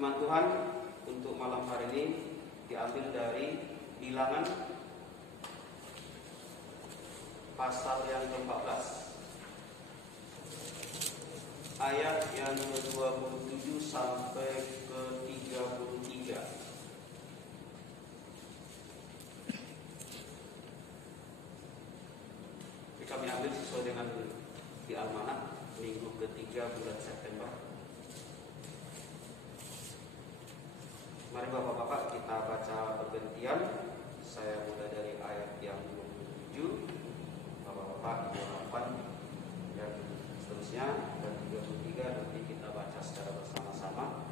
Firman Tuhan untuk malam hari ini diambil dari Bilangan pasal yang ke-14 ayat yang ke-27 sampai ke-33. Kami ambil sesuai dengan di Almanak minggu ketiga bulan September. Mari Bapak-bapak kita baca bergantian. Saya mulai dari ayat yang 27, Bapak-bapak 28 dan seterusnya, dan 33 nanti kita baca secara bersama-sama.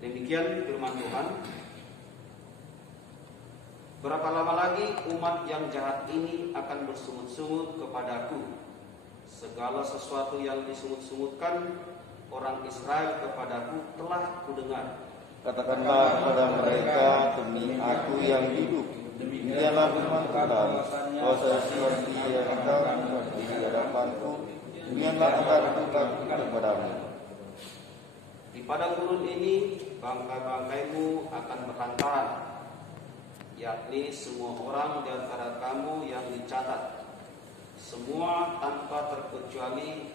Demikian firman Tuhan. Berapa lama lagi umat yang jahat ini akan bersungut-sungut kepadaku? Segala sesuatu yang disungut-sungutkan orang Israel kepadaku telah kudengar. Katakanlah kepada mereka, demi aku yang hidup, demikianlah firman Tuhan, bahwa saya seperti yang engkau di hadapanku, demikianlah akan kulakukan kepadamu. Di padang gurun ini bangkai-bangkaimu akan berhantaran, yakni semua orang di antara kamu yang dicatat, semua tanpa terkecuali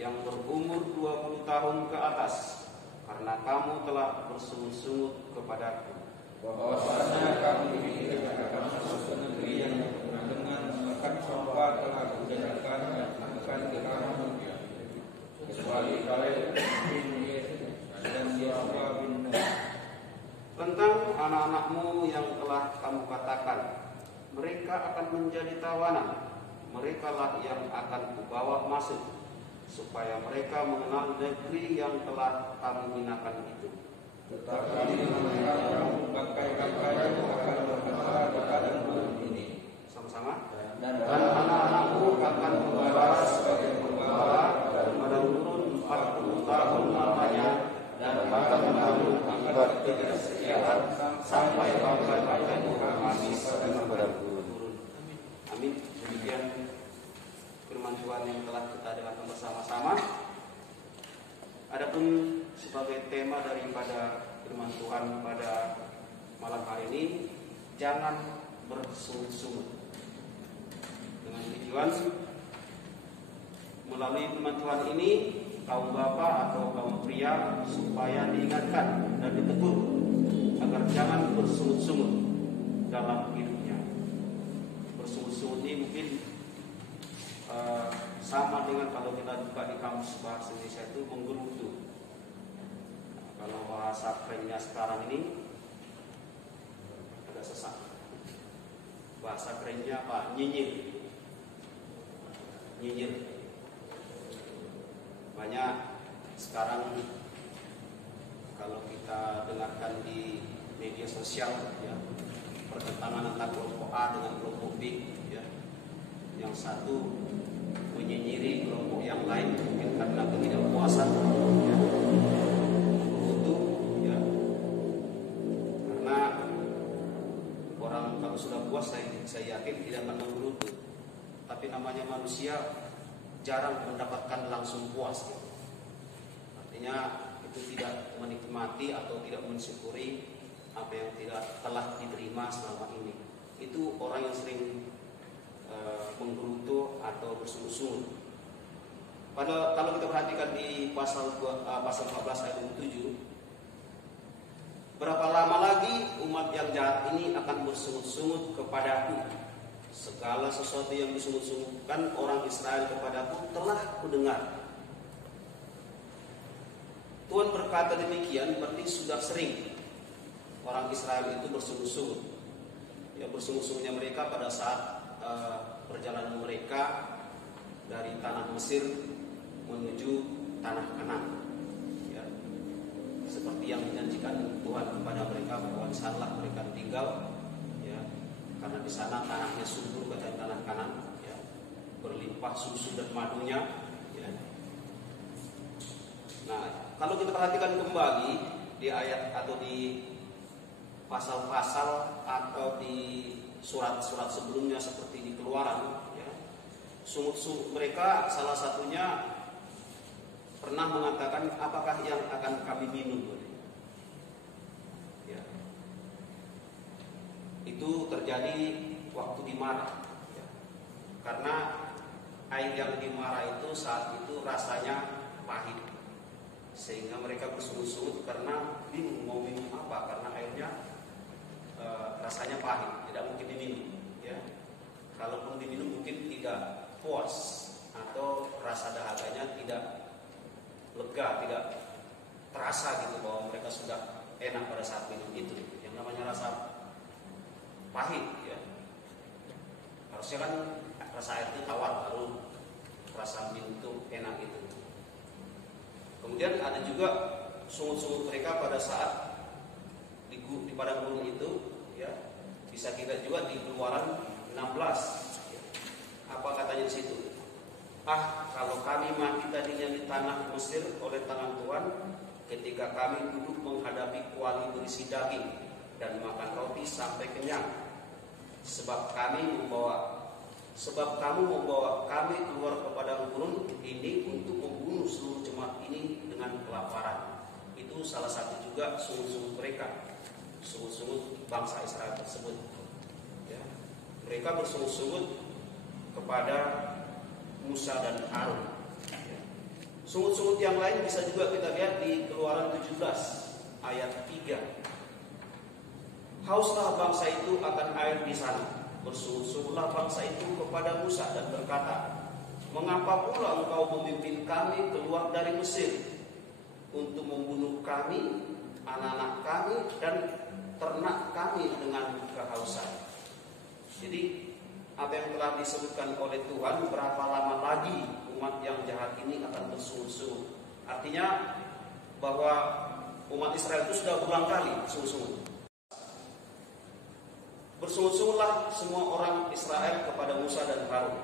yang berumur 20 tahun ke atas, karena kamu telah bersungut-sungut kepadaku. Bahwasanya kamu ini akan masuk ke negeri yang dengan makan sampah telah kujanjikan akan ke kamu, kecuali Kaleb bin Yefune dan Yosua bin Nun. Tentang anak-anakmu yang telah kamu katakan, mereka akan menjadi tawanan, merekalah yang akan kubawa masuk, supaya mereka mengenal negeri yang telah kamu hinakan itu. Tetapi mereka kamu bangkai-bangkai akan berkata di padang gurun ini. Sama-sama. Dan anak-anakmu akan membawa sebagai pembawa dari padang gurun 40 tahun lamanya, dan akan menanggung akibat ketidaksetiaan sampai bangkai-bangkaimu habis dengan padang gurun. Amin. Demikian firman Tuhan yang telah kita dengarkan bersama-sama. Adapun sebagai tema daripada firman Tuhan pada malam hari ini, jangan bersungut-sungut. Dengan tujuan melalui firman Tuhan ini, kaum bapa atau kaum pria supaya diingatkan dan ditegur agar jangan bersungut-sungut dalam hidupnya. Bersungut-sungut ini mungkin sama dengan kalau kita buka di kamus bahasa Indonesia itu menggerutu. Kalau bahasa kerennya sekarang ini agak sesak. Bahasa kerennya apa? Nyinyir. Nyinyir. Banyak sekarang kalau kita dengarkan di media sosial, ya, pertentangan antara kelompok A dengan kelompok B, ya. Yang satu menyinyiri kelompok yang lain mungkin karena ketidakpuasan, ya, itu, ya, karena orang kalau sudah puas saya yakin tidak akan menggerutu. Tapi namanya manusia jarang mendapatkan langsung puas, ya. Artinya itu tidak menikmati atau tidak mensyukuri apa yang telah diterima selama ini. Itu orang yang sering menggerutu atau bersungut-sungut. Padahal kalau kita perhatikan di pasal 14 ayat 7, berapa lama lagi umat yang jahat ini akan bersungut-sungut kepadaku? Segala sesuatu yang disungut-sungutkan orang Israel kepadaku telah kudengar. Tuhan berkata demikian berarti sudah sering orang Israel itu bersungut-sungut. Ya, bersungut-sungutnya mereka pada saat perjalanan mereka dari tanah Mesir menuju tanah Kanaan, ya. Seperti yang dijanjikan Tuhan kepada mereka bahwa di sanalah mereka tinggal, ya, karena di sana tanahnya subur, kata tanah Kanaan, ya, berlimpah susu dan madunya, ya. Nah, kalau kita perhatikan kembali di ayat atau di pasal-pasal atau di surat-surat sebelumnya seperti di Keluaran, ya, sungut-sungut mereka salah satunya pernah mengatakan, apakah yang akan kami minum? Itu terjadi waktu di Mara, ya. Karena air yang di Mara itu saat itu rasanya pahit, sehingga mereka bersungut-sungut karena bingung mau minum apa, karena airnya rasanya pahit, tidak mungkin diminum, ya. Kalaupun diminum mungkin tidak puas atau rasa dahaganya tidak lega, tidak terasa gitu bahwa mereka sudah enak pada saat minum itu. Yang namanya rasa pahit, ya. Harusnya kan rasa air itu tawar, baru rasa minum itu enak itu. Kemudian ada juga sungut-sungut mereka pada saat di padang gurun itu, ya. Bisa kita juga di Keluaran 16, ya. Apa katanya di situ? Kalau kami mati tadinya di tanah Mesir oleh tangan Tuhan, ketika kami duduk menghadapi kuali berisi daging dan makan roti sampai kenyang, sebab kamu membawa kami keluar ke padang gurun ini untuk membunuh seluruh jemaat ini dengan kelaparan. Itu salah satu juga sungut-sungut mereka, sungut-sungut bangsa Israel tersebut, ya. Mereka bersungut-sungut kepada Musa dan Harun, ya. Sungut-sungut yang lain bisa juga kita lihat di Keluaran 17 ayat 3. Hauslah bangsa itu akan air di sana. Bersungut-sungutlah bangsa itu kepada Musa dan berkata, mengapa pula engkau memimpin kami keluar dari Mesir untuk membunuh kami, anak-anak kami, dan ternak kami dengan kehausan. Jadi apa yang telah disebutkan oleh Tuhan, berapa lama lagi umat yang jahat ini akan bersungut-sungut. Artinya bahwa umat Israel itu sudah berulang kali sungut-sungut. Bersungut-sungutlah semua orang Israel kepada Musa dan Harun,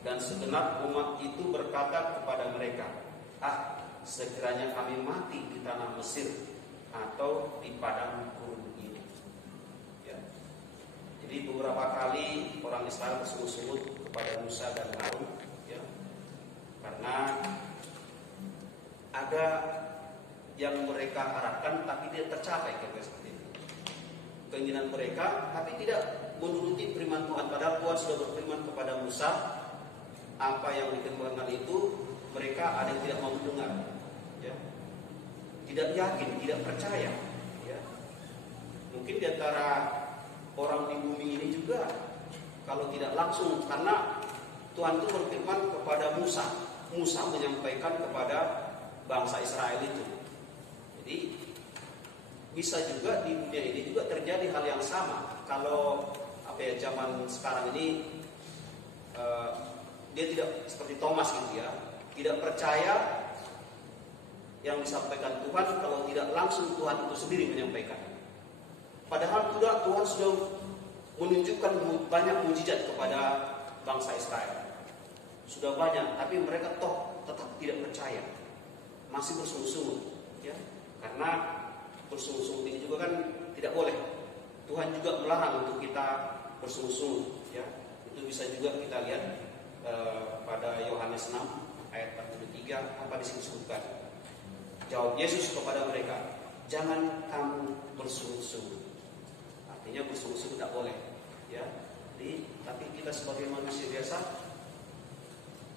dan segenap umat itu berkata kepada mereka, sekiranya kami mati di tanah Mesir atau di padang gurun ini, ya. Jadi beberapa kali orang Israel bersungut-sungut kepada Musa dan Harun, ya, karena ada yang mereka harapkan tapi tidak tercapai, kira-kira seperti itu. Keinginan mereka tapi tidak menuruti firman Tuhan, padahal Tuhan sudah berfirman kepada Musa apa yang dikembangkan itu. Mereka ada yang tidak mau mendengar, ya. Tidak yakin, tidak percaya, ya. Mungkin di antara orang di bumi ini juga, kalau tidak langsung, karena Tuhan itu berfirman kepada Musa, Musa menyampaikan kepada bangsa Israel itu. Jadi bisa juga di dunia ini juga terjadi hal yang sama. Kalau zaman sekarang ini dia tidak seperti Thomas gitu, ya, tidak percaya yang disampaikan Tuhan kalau tidak langsung Tuhan itu sendiri menyampaikan. Padahal Tuhan sudah menunjukkan banyak mujizat kepada bangsa Israel, sudah banyak, tapi mereka tetap tidak percaya, masih bersungut-sungut, ya. Karena bersungut-sungut ini juga kan tidak boleh. Tuhan juga melarang untuk kita bersungut-sungut, ya. Itu bisa juga kita lihat pada Yohanes 6 ayat 43 apa disebutkan. Jawab Yesus kepada mereka, jangan kamu bersungut-sungut. Artinya bersungut-sungut tidak boleh, ya. Jadi, tapi kita sebagai manusia biasa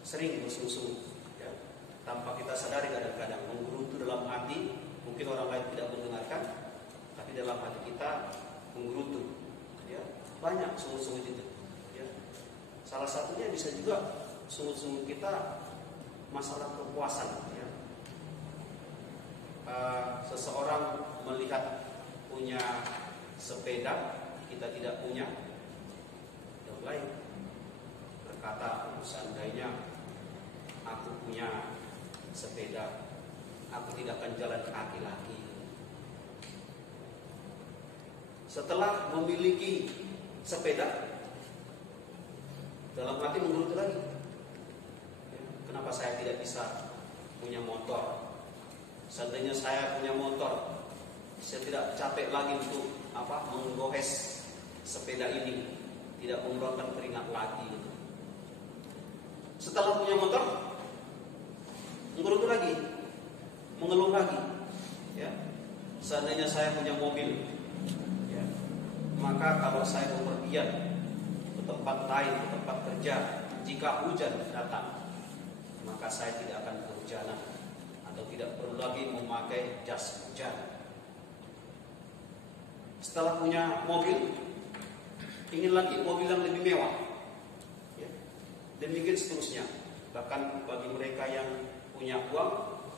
sering bersungut-sungut, ya, tanpa kita sadari kadang-kadang menggerutu dalam hati. Mungkin orang lain tidak mendengarkan, tapi dalam hati kita menggerutu, ya. Banyak sungut-sungut itu, ya. Salah satunya bisa juga sungut-sungut kita masalah kepuasan, ya. Seseorang melihat punya sepeda, kita tidak punya, yang lain berkata, seandainya aku punya sepeda, aku tidak akan jalan kaki lagi. Setelah memiliki sepeda, dalam hati menggerutu lagi, kenapa saya tidak bisa punya motor? Seandainya saya punya motor, saya tidak capek lagi untuk menggoes sepeda ini, tidak mengeluarkan keringat lagi. Setelah punya motor, menggerutu lagi, mengeluh lagi, ya. Seandainya saya punya mobil, ya, maka kalau saya bepergian ke tempat lain, ke tempat kerja, jika hujan datang, maka saya tidak akan kehujanan atau tidak perlu lagi memakai jas hujan. Setelah punya mobil, ingin lagi mobil yang lebih mewah, ya. Demikian seterusnya. Bahkan bagi mereka yang punya uang,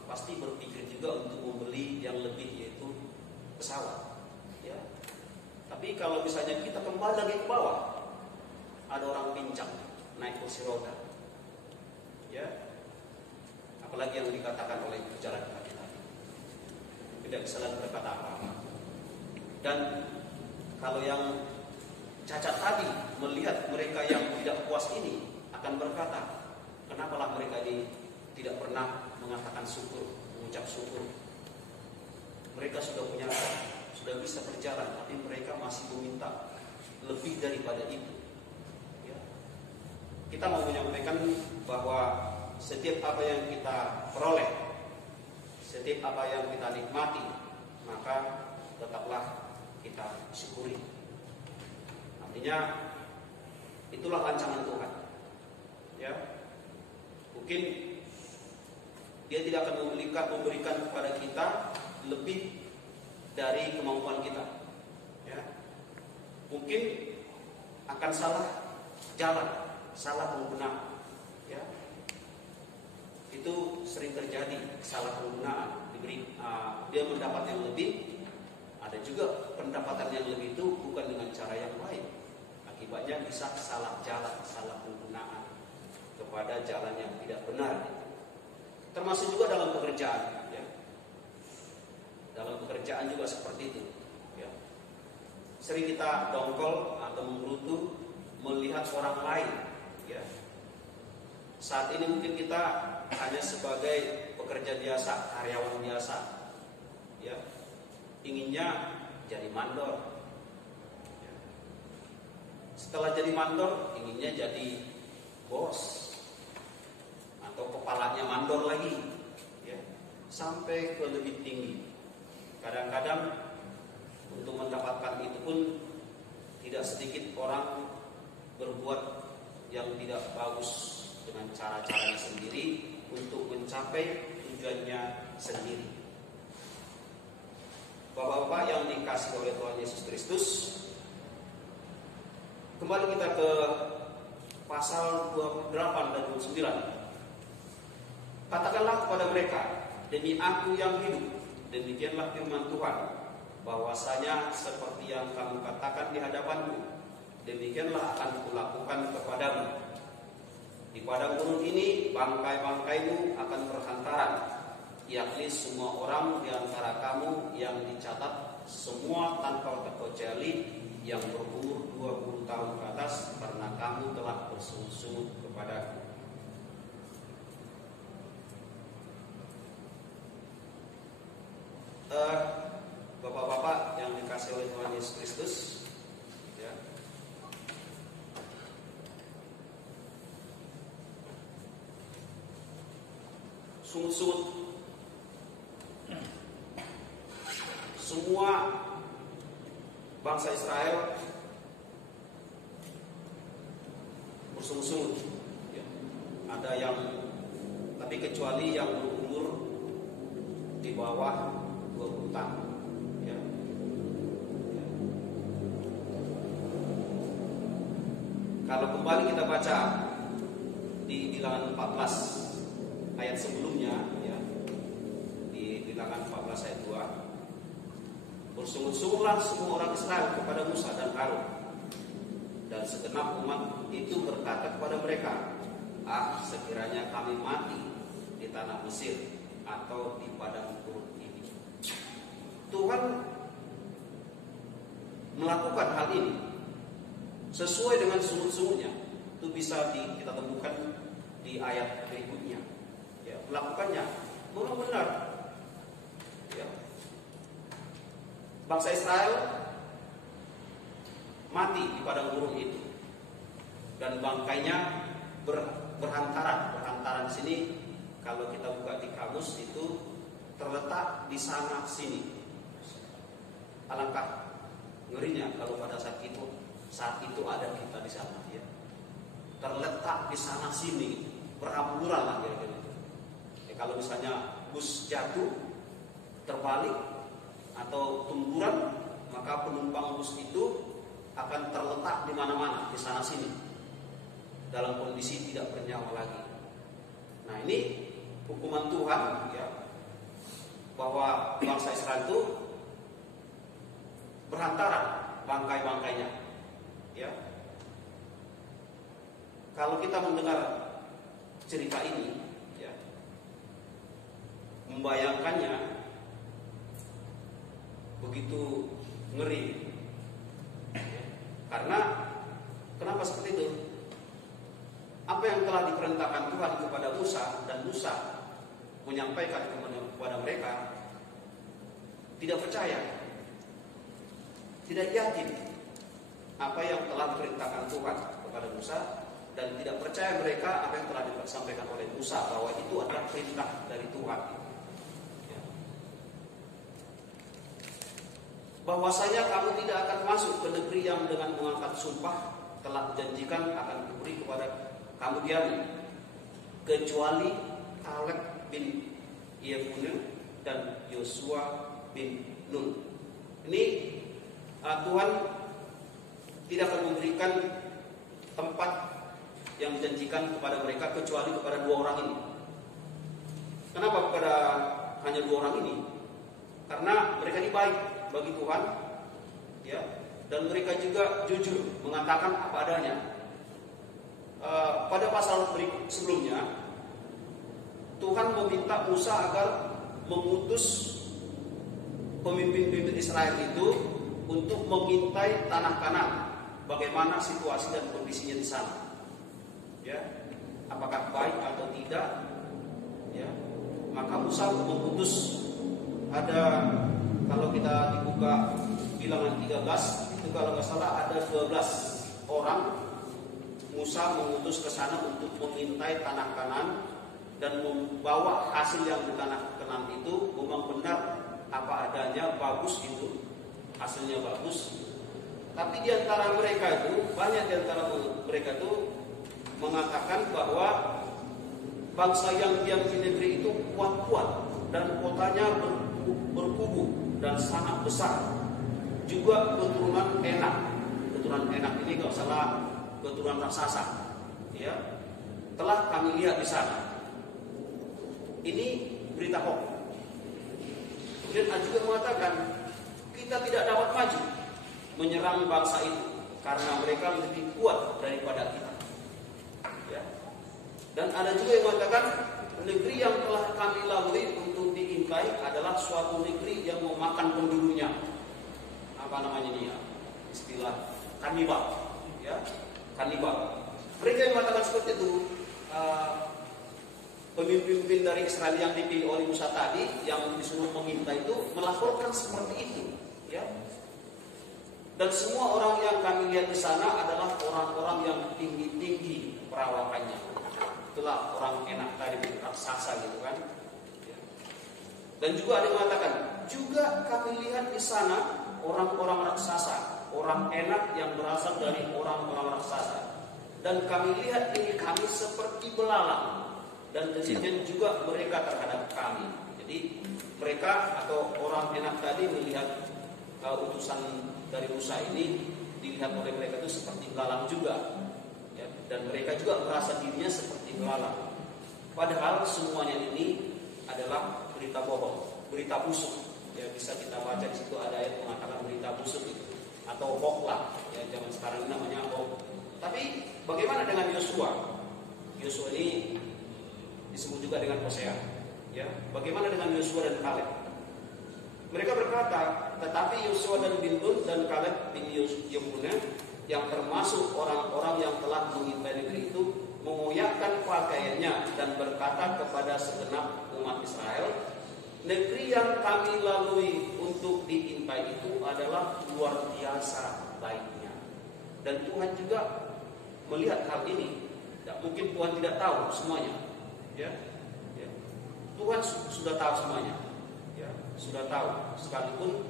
pasti berpikir juga untuk membeli yang lebih, yaitu pesawat, ya. Tapi kalau misalnya kita kembali lagi ke bawah, ada orang pincang naik kursi roda, ya. Apalagi yang dikatakan oleh pejalan kaki tadi, tidak bisa lagi berkata apa-apa. Dan kalau yang cacat tadi melihat mereka yang tidak puas ini, akan berkata, kenapalah mereka ini tidak pernah mengatakan syukur, mengucap syukur. Mereka sudah punya, sudah bisa berjalan, tapi mereka masih meminta lebih daripada itu, ya. Kita mau menyampaikan bahwa setiap apa yang kita peroleh, setiap apa yang kita nikmati, maka tetaplah kita syukuri. Artinya itulah rancangan Tuhan, ya. Mungkin Dia tidak akan memberikan kepada kita lebih dari kemampuan kita, ya. Mungkin akan salah jalan, salah penggunaan, ya. Itu sering terjadi, salah penggunaan. Dia mendapat yang lebih, ada juga pendapatan yang lebih itu bukan dengan cara yang baik. Akibatnya bisa salah jalan, salah penggunaan kepada jalan yang tidak benar. Termasuk juga dalam pekerjaan, ya. Dalam pekerjaan juga seperti itu, ya. Sering kita dongkol atau menggerutu melihat orang lain, ya. Saat ini mungkin kita hanya sebagai pekerja biasa, karyawan biasa, ya. Inginnya jadi mandor, ya. Setelah jadi mandor, inginnya jadi bos atau kepalanya mandor lagi, ya. Sampai ke lebih tinggi. Kadang-kadang untuk mendapatkan itu pun tidak sedikit orang berbuat yang tidak bagus dengan cara-caranya sendiri untuk mencapai tujuannya sendiri. Bapak-bapak yang dikasihi oleh Tuhan Yesus Kristus, kembali kita ke pasal 28 dan 29. Katakanlah kepada mereka, demi Aku yang hidup, demikianlah firman Tuhan, bahwasanya seperti yang kamu katakan di hadapanku, demikianlah akan kulakukan kepadamu. Di padang gurun ini bangkai-bangkaimu akan berhantaran, yakni semua orang di antara kamu yang dicatat, semua tanpa terkecuali yang berumur 20 tahun ke atas, karena kamu telah bersungut-sungut kepadaku. Bapak-bapak yang dikasihi oleh Tuhan Yesus Kristus, ya. Sungut-sungut semua bangsa Israel bersungut-sungut, ya. Ada yang, tapi kecuali yang berumur di bawah 20 tahun, ya. Kalau kembali kita baca di Bilangan 14 ayat sebelumnya, ya, di Bilangan 14 ayat 2, bersungut-sungutlah semua orang Israel kepada Musa dan Harun, dan segenap umat itu berkata kepada mereka, sekiranya kami mati di tanah Mesir atau di padang gurun ini. Tuhan melakukan hal ini sesuai dengan sungut-sungutnya. Itu bisa kita temukan di ayat berikutnya, ya. Melakukannya memang benar, ya. Bangsa Israel mati di padang gurun itu, dan bangkainya berhantaran. Berhantaran sini kalau kita buka di kamus itu terletak di sana sini. Alangkah Ngerinya kalau pada saat itu ada kita di sana, ya. Terletak di sana sini, berhamburan lah kira-kira. Ya, kalau misalnya bus jatuh, terbalik atau tumburan, maka penumpang bus itu akan terletak di mana-mana, di sana sini, dalam kondisi tidak bernyawa lagi. Nah, ini hukuman Tuhan, ya, bahwa bangsa Israel itu berhantaran bangkai-bangkainya, ya. Kalau kita mendengar cerita ini, ya, membayangkannya begitu ngeri, ya. Karena kenapa seperti itu? Apa yang telah diperintahkan Tuhan kepada Musa, dan Musa menyampaikan kepada mereka, tidak percaya, tidak yakin apa yang telah diperintahkan Tuhan kepada Musa, dan tidak percaya mereka apa yang telah disampaikan oleh Musa, bahwa itu adalah perintah dari Tuhan. Ya. Bahwasanya kamu tidak akan masuk ke negeri yang dengan mengangkat sumpah telah dijanjikan akan diberi kepada kamu diami, kecuali Kaleb bin Yefune dan Yosua bin Nun. Ini Tuhan tidak akan memberikan tempat yang dijanjikan kepada mereka kecuali kepada dua orang ini. Kenapa kepada hanya dua orang ini? Karena mereka ini baik bagi Tuhan, ya, dan mereka juga jujur mengatakan apa adanya. Pada pasal sebelumnya, Tuhan meminta Musa agar mengutus pemimpin-pemimpin Israel itu untuk mengintai tanah Kanaan, bagaimana situasi dan kondisinya di sana, ya, apakah baik atau tidak, ya. Maka Musa mengutus, ada, kalau kita dibuka Bilangan 13 itu kalau nggak salah ada 12 orang. Musa mengutus ke sana untuk mengintai tanah Kanaan dan membawa hasil yang di tanah Kanaan itu memang benar apa adanya, bagus itu, hasilnya bagus. Tapi di antara mereka itu, banyak di antara mereka itu mengatakan bahwa bangsa yang diam di negeri itu kuat-kuat dan kotanya berkubu dan sangat besar. Juga keturunan Enak. Keturunan Enak ini kalau salah keturunan raksasa, ya, telah kami lihat di sana. Ini berita hoax. Kemudian ada juga mengatakan kita tidak dapat maju menyerang bangsa itu karena mereka lebih kuat daripada kita, ya. Dan ada juga yang mengatakan negeri yang telah kami lalui untuk diintai adalah suatu negeri yang memakan penduduknya. Apa namanya ini, ya? Istilah kanibal, ya, kanibal. Mereka yang mengatakan seperti itu, pemimpin-pemimpin dari Israel yang dipilih oleh Musa tadi, yang disuruh mengintai itu melaporkan seperti itu, ya. Dan semua orang yang kami lihat di sana adalah orang-orang yang tinggi-tinggi perawakannya. Itulah orang Enak tadi, raksasa gitu kan. Dan juga ada yang mengatakan, juga kami lihat di sana orang-orang raksasa, orang Enak yang berasal dari orang-orang raksasa. Dan kami lihat diri kami seperti belalang, dan demikian juga mereka terhadap kami. Jadi mereka atau orang Enak tadi melihat utusan dari Musa ini, dilihat oleh mereka itu seperti belalang juga, ya, dan mereka juga merasa dirinya seperti belalang. Padahal semuanya ini adalah berita bohong, berita busuk. Ya, bisa kita baca di situ ada yang mengatakan berita busuk itu, atau hoax lah, ya, zaman sekarang ini namanya hoax. Tapi bagaimana dengan Yosua? Yosua ini disebut juga dengan Hosea, ya. Bagaimana dengan Yosua dan Kaleb? Mereka berkata, tetapi Yosua dan bin Nun dan Kaleb bin Yefune yang termasuk orang-orang yang telah mengintai negeri itu mengoyakkan pakaiannya dan berkata kepada segenap umat Israel, negeri yang kami lalui untuk diintai itu adalah luar biasa baiknya. Dan Tuhan juga melihat hal ini. Tidak mungkin Tuhan tidak tahu semuanya, ya. Ya. Tuhan sudah tahu semuanya, ya, sudah tahu. Sekalipun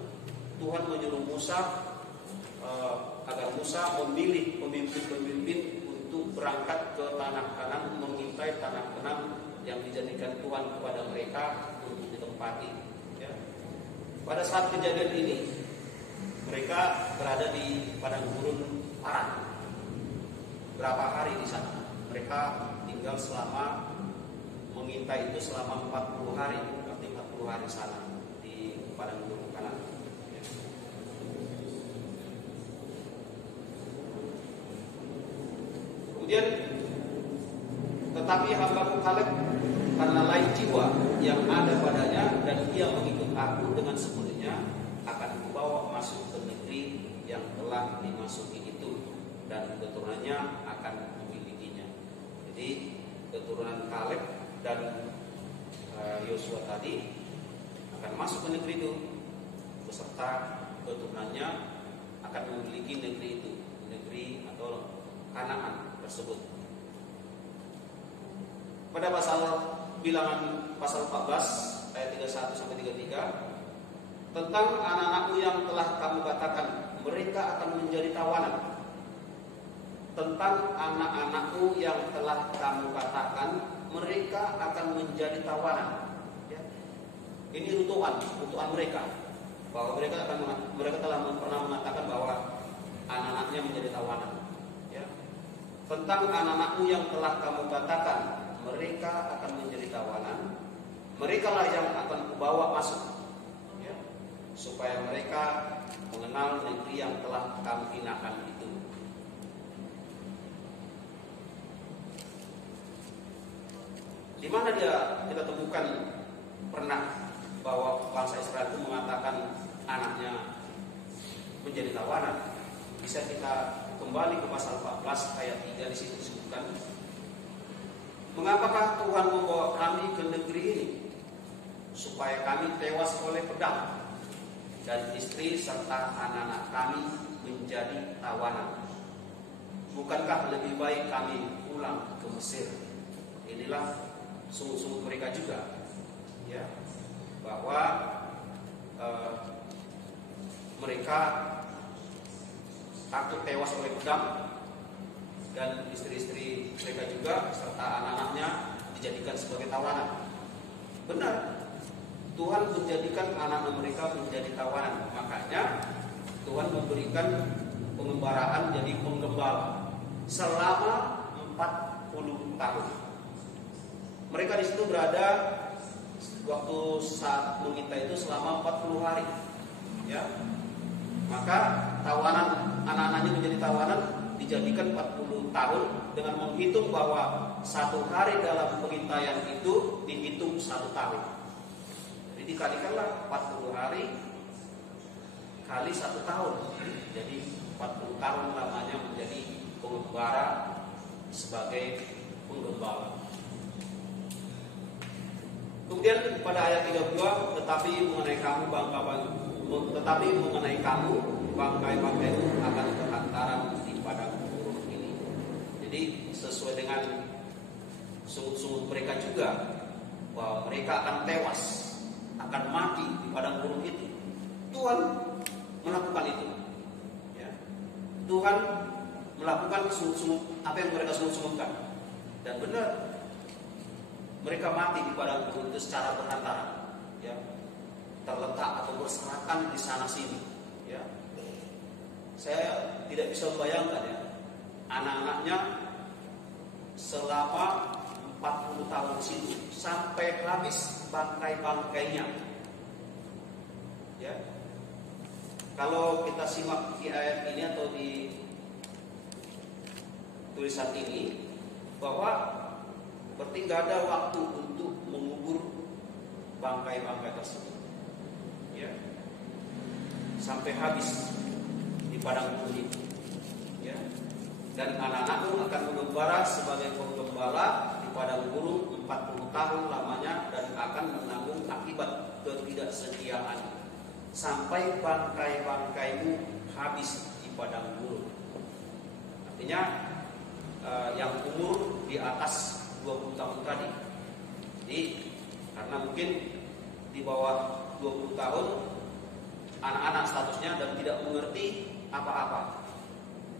Tuhan menyuruh Musa agar Musa memilih pemimpin-pemimpin untuk berangkat ke tanah Kanaan, mengintai tanah Kanaan yang dijadikan Tuhan kepada mereka untuk ditempati. Ya. Pada saat kejadian ini, mereka berada di padang gurun Paran. Berapa hari di sana? Mereka tinggal selama mengintai itu selama 40 hari, berarti 40 hari sana di padang gurun Kanaan. Ya. Kemudian, tetapi hambaku Kaleb karena lain jiwa yang ada padanya dan ia mengikut aku dengan sepenuhnya akan kubawa masuk ke negeri yang telah dimasuki itu dan keturunannya akan memilikinya. Jadi keturunan Kaleb dan Yosua tadi akan masuk ke negeri itu beserta keturunannya akan memiliki negeri itu, negeri atau Kanaan tersebut. Pada Bilangan pasal 14 ayat 31 sampai 33 tentang anak-anakmu yang telah kamu katakan mereka akan menjadi tawanan. Tentang anak-anakmu yang telah kamu katakan mereka akan menjadi tawanan. Ya. Ini rutuan mereka bahwa mereka telah pernah mengatakan bahwa anak-anaknya menjadi tawanan. Ya. Tentang anak-anakmu yang telah kamu katakan mereka akan menjadi tawanan, mereka lah yang akan kubawa masuk, ya, supaya mereka mengenal negeri yang telah kamu hinakan itu. Di mana kita temukan pernah bahwa bangsa Israel itu mengatakan anaknya menjadi tawanan? Bisa kita kembali ke pasal 14 ayat 3, di situ disebutkan, mengapakah Tuhan membawa kami ke negeri ini? Supaya kami tewas oleh pedang dan istri serta anak-anak kami menjadi tawanan. Bukankah lebih baik kami pulang ke Mesir? Inilah sungut-sungut mereka juga, ya, bahwa mereka takut tewas oleh pedang dan istri-istri mereka juga serta anak-anaknya dijadikan sebagai tawanan. Benar, Tuhan menjadikan anak-anak mereka menjadi tawanan. Makanya Tuhan memberikan pengembaraan jadi penggembala selama 40 tahun. Mereka di situ berada waktu saat mengintai itu selama 40 hari. Ya. Maka tawanan, anak-anaknya menjadi tawanan dijadikan 40 tahun dengan menghitung bahwa satu hari dalam pengintaian itu dihitung 1 tahun. Jadi dikalikanlah 40 hari kali 1 tahun. Jadi 40 tahun lamanya menjadi pengembara sebagai penggembala. Kemudian pada ayat 32, tetapi mengenai kamu bangkai-bangkai itu akan terhantaran di padang gurun ini. Jadi sesuai dengan sungut-sungut mereka juga bahwa mereka akan tewas, akan mati di padang gurun itu. Tuhan melakukan itu. Ya. Tuhan melakukan sungut-sungut apa yang mereka sungut-sungutkan. Dan benar, mereka mati di padang gurun itu secara berhantaran. Ya. Terletak atau berserakan di sana sini. Ya. Saya tidak bisa membayangkan, ya, anak-anaknya selama 40 tahun di situ sampai habis bangkai-bangkainya. Ya. Kalau kita simak di ayat ini atau di tulisan ini, bahwa berarti nggak ada waktu untuk mengubur bangkai-bangkai tersebut. Ya. Sampai habis di padang gurun itu. Ya. Dan anak-anakmu akan mengembara sebagai penggembala di padang gurun 40 tahun lamanya dan akan menanggung akibat ketidaksetiaan sampai bangkai-bangkaimu habis di padang gurun. Artinya yang umur di atas 20 tahun tadi. Jadi karena mungkin di bawah 20 tahun anak-anak statusnya dan tidak mengerti apa-apa.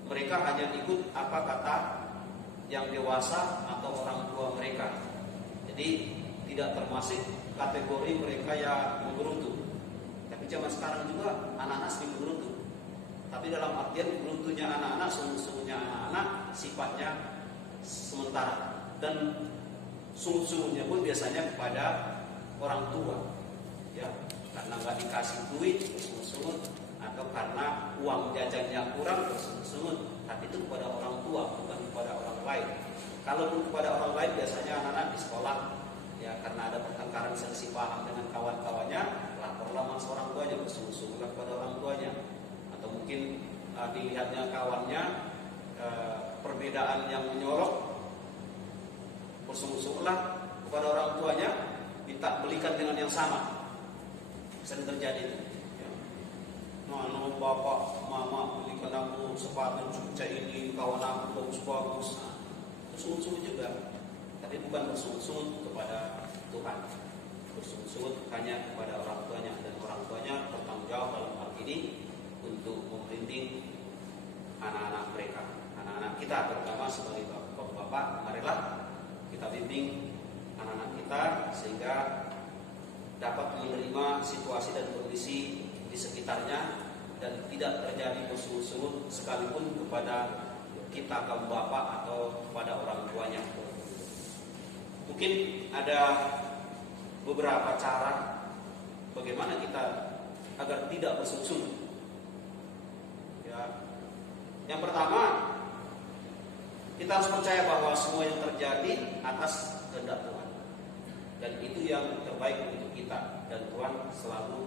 Mereka hanya ikut apa kata yang dewasa atau orang tua mereka. Jadi tidak termasuk kategori mereka yang menggerutu. Tapi zaman sekarang juga anak-anak sering menggerutu. Tapi dalam artian menggerutunya anak-anak, sungguh-sungguhnya anak-anak sifatnya sementara. Dan sungguh-sungguhnya pun biasanya kepada orang tua, ya, karena nggak dikasih duit bersungut-sungut, atau karena uang jajannya kurang bersungut-sungut. Tapi itu kepada orang tua, bukan kepada orang lain. Kalau kepada orang lain biasanya anak-anak di sekolah, ya, karena ada pertengkaran selisih paham dengan kawan-kawannya, laporlah sama orang tuanya, bersungut-sungutlah kepada orang tuanya. Atau mungkin dilihatnya kawannya perbedaan yang menyorok, bersungut-sungutlah kepada orang tuanya, minta belikan dengan yang sama. Sering terjadi itu. Ya. Nah, bapak, mama belikan aku sepatu cuca ini, kawan aku bagus-bagus. Nah, bersungut-sungut juga, tapi bukan bersungut-sungut kepada Tuhan. Bersungut-sungut hanya kepada orang tuanya, dan orang tuanya bertanggung jawab dalam hal ini untuk membimbing anak-anak mereka, anak-anak kita, terutama sebagai bapak-bapak. Marilah kita bimbing anak-anak kita sehingga dapat menerima situasi dan kondisi di sekitarnya dan tidak terjadi bersungut-sungut sekalipun kepada kita kaum bapak atau kepada orang tuanya. Mungkin ada beberapa cara bagaimana kita agar tidak bersungut-sungut. Ya. Yang pertama, kita harus percaya bahwa semua yang terjadi atas kehendak Tuhan, dan itu yang terbaik untuk kita, dan Tuhan selalu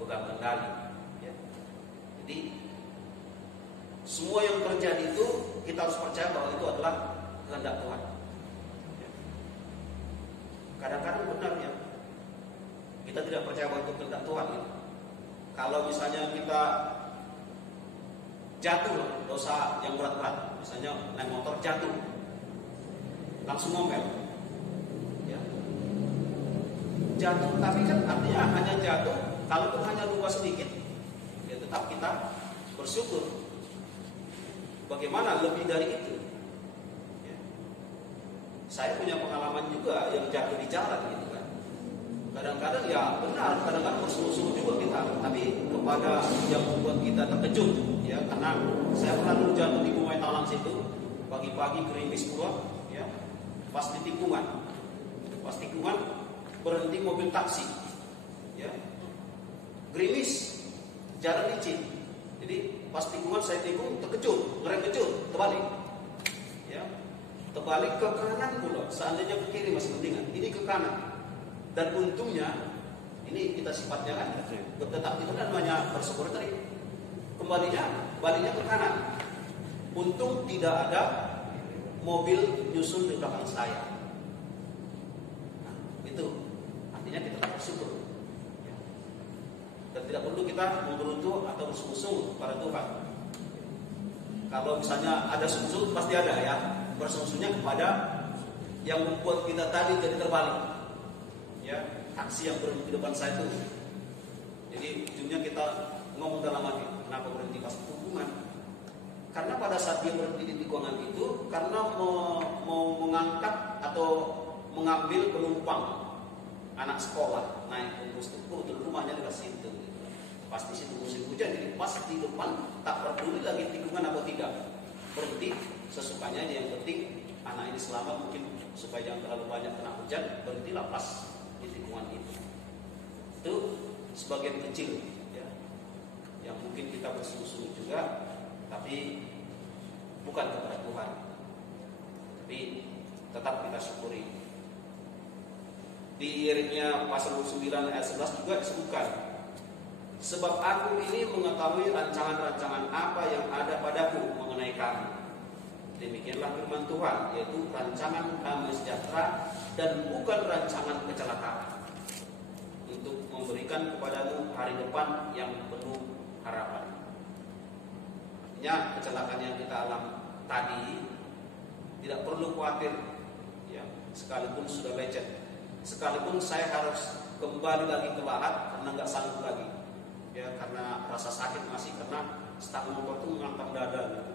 pegang kendali. Ya. Jadi semua yang terjadi itu kita harus percaya bahwa itu adalah kehendak Tuhan. Ya. Kadang-kadang benar ya, kita tidak percaya bahwa itu kehendak Tuhan. Ya. Kalau misalnya kita jatuh dosa yang berat-berat, misalnya naik motor jatuh, langsung ngomel, ya. Jatuh, tapi kan artinya hanya jatuh. Kalaupun hanya luka sedikit, ya tetap kita bersyukur. Bagaimana lebih dari itu? Ya. Saya punya pengalaman juga yang jatuh di jalan, gitu kan. Kadang-kadang ya benar, kadang-kadang bersungut-sungut juga kita, tapi kepada yang membuat kita terkejut, ya, karena saya pernah dulu jatuh di Kumai Talang situ, pagi-pagi gerimis pula, ya, pas di tikungan berhenti mobil taksi, ya, gerimis, jalan licin, jadi pas tikungan saya tikung terkejut, terbalik, ya, terbalik ke kanan pula, seandainya ke kiri masih mendingan, ini ke kanan. Dan untungnya, ini kita sifatnya kan, tetap itu kan namanya bersyukur tadi. Baliknya ke kanan. Untung tidak ada mobil nyusul di belakang saya. Nah, itu artinya kita tetap bersyukur. Dan tidak perlu kita menggerutu atau bersungut-sungut pada Tuhan. Kalau misalnya ada sungut, pasti ada ya. Bersungut-sunutnya kepada yang membuat kita tadi jadi terbalik. Ya, taksi yang berhenti di depan saya itu. Jadi ujungnya kita ngomong dalam hati, kenapa berhenti pas tikungan? Karena pada saat dia berhenti di tikungan itu, karena mau mengangkat atau mengambil penumpang anak sekolah naik ke Struktur, rumahnya dekat situ. Pas di situ musim hujan, jadi pas di depan tak peduli lagi tikungan atau tidak, berhenti sesukanya aja. Yang penting anak ini selamat, mungkin supaya jangan terlalu banyak kena hujan, berhentilah pas di tikungan itu sebagian kecil, ya, yang mungkin kita bersungut-sungut juga, tapi bukan kepada Tuhan, tapi tetap kita syukuri. Di Yeremia pasal 9 ayat 11 juga disebutkan, sebab aku ini mengetahui rancangan-rancangan apa yang ada padaku mengenai kamu. Demikianlah firman Tuhan, yaitu rancangan damai sejahtera dan bukan rancangan kecelakaan, untuk memberikan kepadamu hari depan yang penuh harapan. Artinya kecelakaan yang kita alami tadi tidak perlu khawatir, ya, sekalipun sudah lecet, sekalipun saya harus kembali lagi ke lahat karena nggak sanggup lagi, ya, karena rasa sakit masih, karena start motor itu mengangkat dada gitu.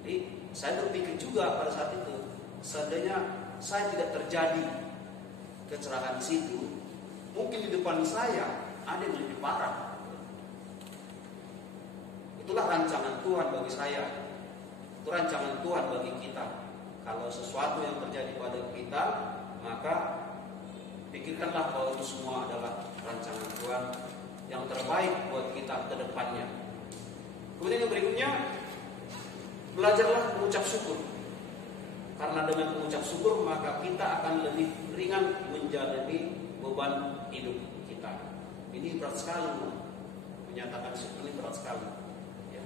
Jadi saya berpikir juga pada saat itu, seandainya saya tidak terjadi kecelakaan di situ, mungkin di depan saya ada yang lebih parah. Itulah rancangan Tuhan bagi saya. Itu rancangan Tuhan bagi kita. Kalau sesuatu yang terjadi pada kita, maka pikirkanlah bahwa itu semua adalah rancangan Tuhan yang terbaik buat kita ke depannya. Kemudian yang berikutnya, belajarlah mengucap syukur. Karena dengan mengucap syukur maka kita akan lebih ringan menjalani beban hidup kita. Ini berat sekali, menyatakan syukur ini berat sekali. Ya.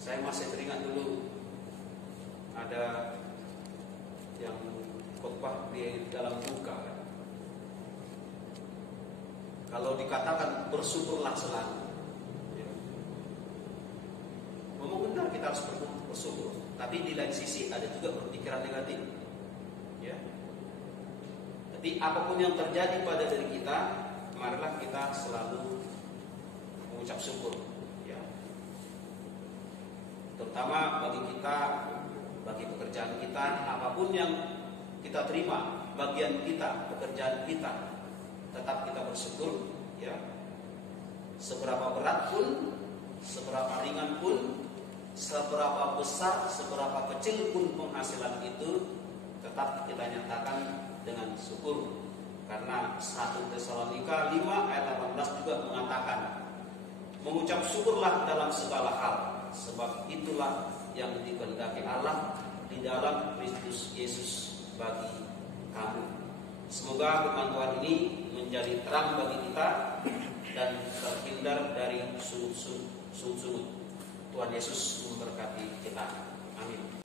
Saya masih teringat dulu ada yang khotbah di dalam duka. Kalau dikatakan bersyukurlah selalu, ya. Memang benar kita harus bersyukur, tapi di lain sisi ada juga berpikiran negatif. Ya. Jadi apapun yang terjadi pada diri kita, marilah kita selalu mengucap syukur. Ya. Terutama bagi kita, bagi pekerjaan kita, apapun yang kita terima, bagian kita, pekerjaan kita, tetap kita bersyukur, ya. Seberapa berat pun, seberapa ringan pun, seberapa besar, seberapa kecil pun penghasilan itu, tetap kita nyatakan dengan syukur. Karena 1 Tesalonika 5 ayat 18 juga mengatakan, mengucap syukurlah dalam segala hal, sebab itulah yang dikehendaki Allah di dalam Kristus Yesus bagi kamu. Semoga firman Tuhan ini menjadi terang bagi kita dan terhindar dari sudut-sudut. Tuhan Yesus memberkati kita. Amin.